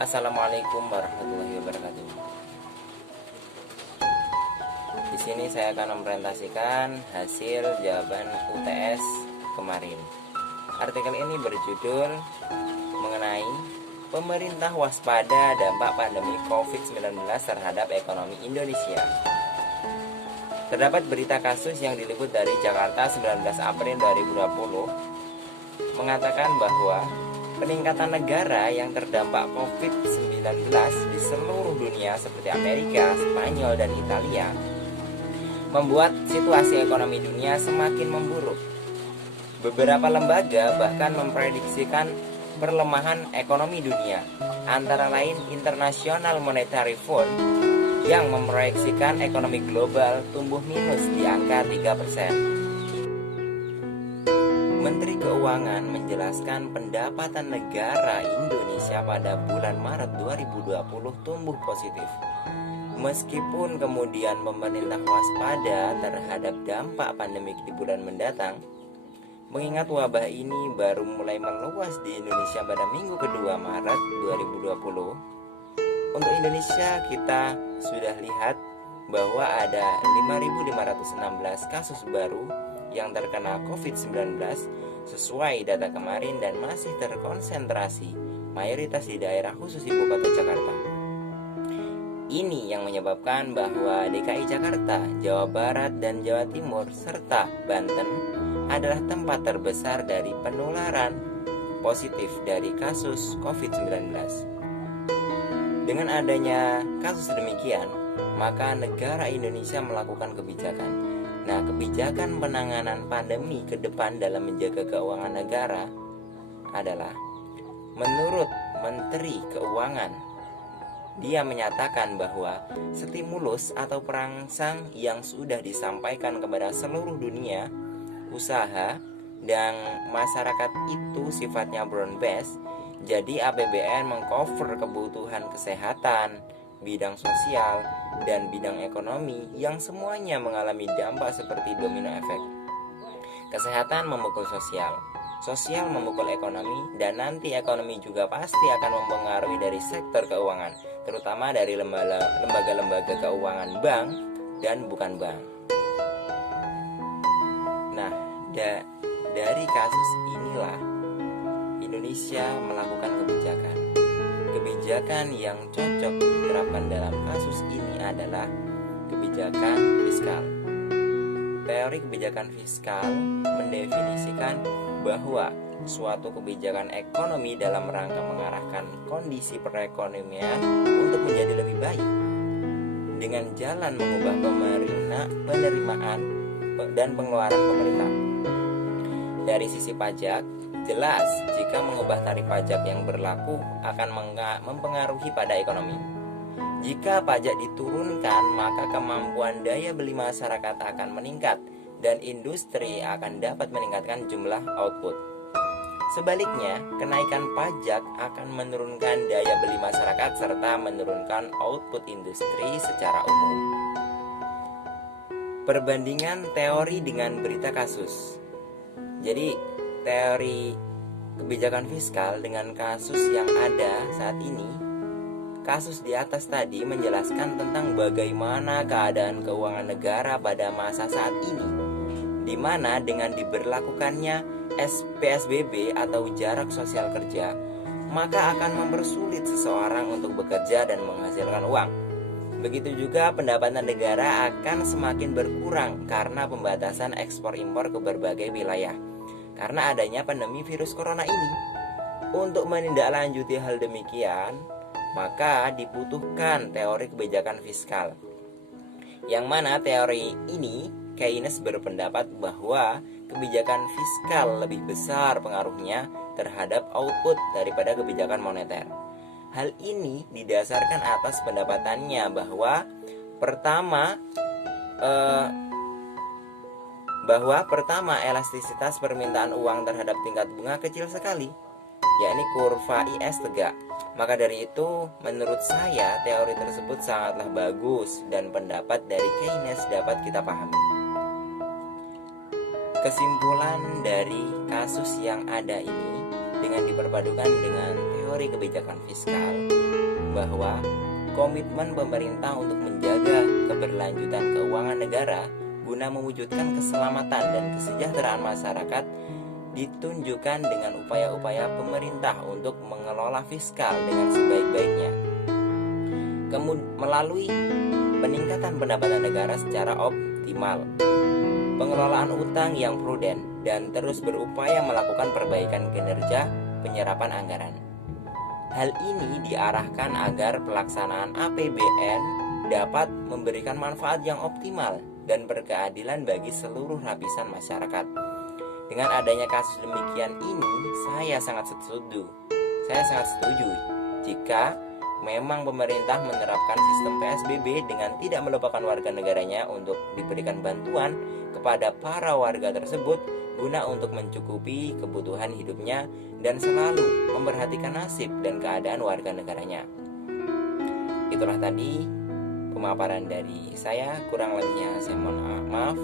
Assalamualaikum warahmatullahi wabarakatuh. Di sini saya akan mempresentasikan hasil jawaban UTS kemarin. Artikel ini berjudul mengenai pemerintah waspada dampak pandemi COVID-19 terhadap ekonomi Indonesia. Terdapat berita kasus yang diliput dari Jakarta 19 April 2020 mengatakan bahwa peningkatan negara yang terdampak COVID-19 di seluruh dunia seperti Amerika, Spanyol, dan Italia membuat situasi ekonomi dunia semakin memburuk. Beberapa lembaga bahkan memprediksikan perlemahan ekonomi dunia, antara lain International Monetary Fund yang memproyeksikan ekonomi global tumbuh minus di angka 3%. Menteri Keuangan menjelaskan pendapatan negara Indonesia pada bulan Maret 2020 tumbuh positif. Meskipun kemudian pemerintah waspada terhadap dampak pandemik di bulan mendatang, mengingat wabah ini baru mulai meluas di Indonesia pada minggu kedua Maret 2020. Untuk Indonesia kita sudah lihat bahwa ada 5.516 kasus baru yang terkena COVID-19 sesuai data kemarin dan masih terkonsentrasi mayoritas di daerah khusus ibu kota Jakarta. Ini yang menyebabkan bahwa DKI Jakarta, Jawa Barat, dan Jawa Timur serta Banten adalah tempat terbesar dari penularan positif dari kasus COVID-19. Dengan adanya kasus demikian, maka negara Indonesia melakukan kebijakan. Nah, kebijakan penanganan pandemi ke depan dalam menjaga keuangan negara adalah menurut Menteri Keuangan, dia menyatakan bahwa stimulus atau perangsang yang sudah disampaikan kepada seluruh dunia, usaha, dan masyarakat itu sifatnya broad based. Jadi APBN mengcover kebutuhan kesehatan, bidang sosial, dan bidang ekonomi yang semuanya mengalami dampak seperti domino efek. Kesehatan memukul sosial, sosial memukul ekonomi, dan nanti ekonomi juga pasti akan mempengaruhi dari sektor keuangan, terutama dari lembaga-lembaga keuangan bank dan bukan bank. Nah, dari kasus inilah Indonesia melakukan kebijakan yang cocok diterapkan dalam kasus ini adalah kebijakan fiskal. Teori kebijakan fiskal mendefinisikan bahwa suatu kebijakan ekonomi dalam rangka mengarahkan kondisi perekonomian untuk menjadi lebih baik dengan jalan mengubah penerimaan dan pengeluaran pemerintah. Dari sisi pajak, jelas jika mengubah tarif pajak yang berlaku akan mempengaruhi pada ekonomi. Jika pajak diturunkan, maka kemampuan daya beli masyarakat akan meningkat dan industri akan dapat meningkatkan jumlah output. Sebaliknya, kenaikan pajak akan menurunkan daya beli masyarakat serta menurunkan output industri secara umum. Perbandingan teori dengan berita kasus. Jadi, teori kebijakan fiskal dengan kasus yang ada saat ini, kasus di atas tadi menjelaskan tentang bagaimana keadaan keuangan negara pada masa saat ini, di mana dengan diberlakukannya PSBB atau jarak sosial kerja, maka akan mempersulit seseorang untuk bekerja dan menghasilkan uang. Begitu juga pendapatan negara akan semakin berkurang karena pembatasan ekspor impor ke berbagai wilayah karena adanya pandemi virus corona ini. Untuk menindaklanjuti hal demikian, maka dibutuhkan teori kebijakan fiskal. Yang mana teori ini Keynes berpendapat bahwa kebijakan fiskal lebih besar pengaruhnya terhadap output daripada kebijakan moneter. Hal ini didasarkan atas pendapatannya bahwa pertama elastisitas permintaan uang terhadap tingkat bunga kecil sekali, yakni kurva IS tegak. Maka dari itu, menurut saya teori tersebut sangatlah bagus dan pendapat dari Keynes dapat kita pahami. Kesimpulan dari kasus yang ada ini dengan diperpadukan dengan teori kebijakan fiskal bahwa komitmen pemerintah untuk menjaga keberlanjutan keuangan negara guna mewujudkan keselamatan dan kesejahteraan masyarakat ditunjukkan dengan upaya-upaya pemerintah untuk mengelola fiskal dengan sebaik-baiknya melalui peningkatan pendapatan negara secara optimal, pengelolaan utang yang prudent, dan terus berupaya melakukan perbaikan kinerja penyerapan anggaran. Hal ini diarahkan agar pelaksanaan APBN dapat memberikan manfaat yang optimal dan berkeadilan bagi seluruh lapisan masyarakat. Dengan adanya kasus demikian ini, saya sangat setuju jika memang pemerintah menerapkan sistem PSBB dengan tidak melupakan warga negaranya untuk diberikan bantuan kepada para warga tersebut guna untuk mencukupi kebutuhan hidupnya dan selalu memperhatikan nasib dan keadaan warga negaranya. Itulah tadi pemaparan dari saya, kurang lebihnya saya mohon maaf.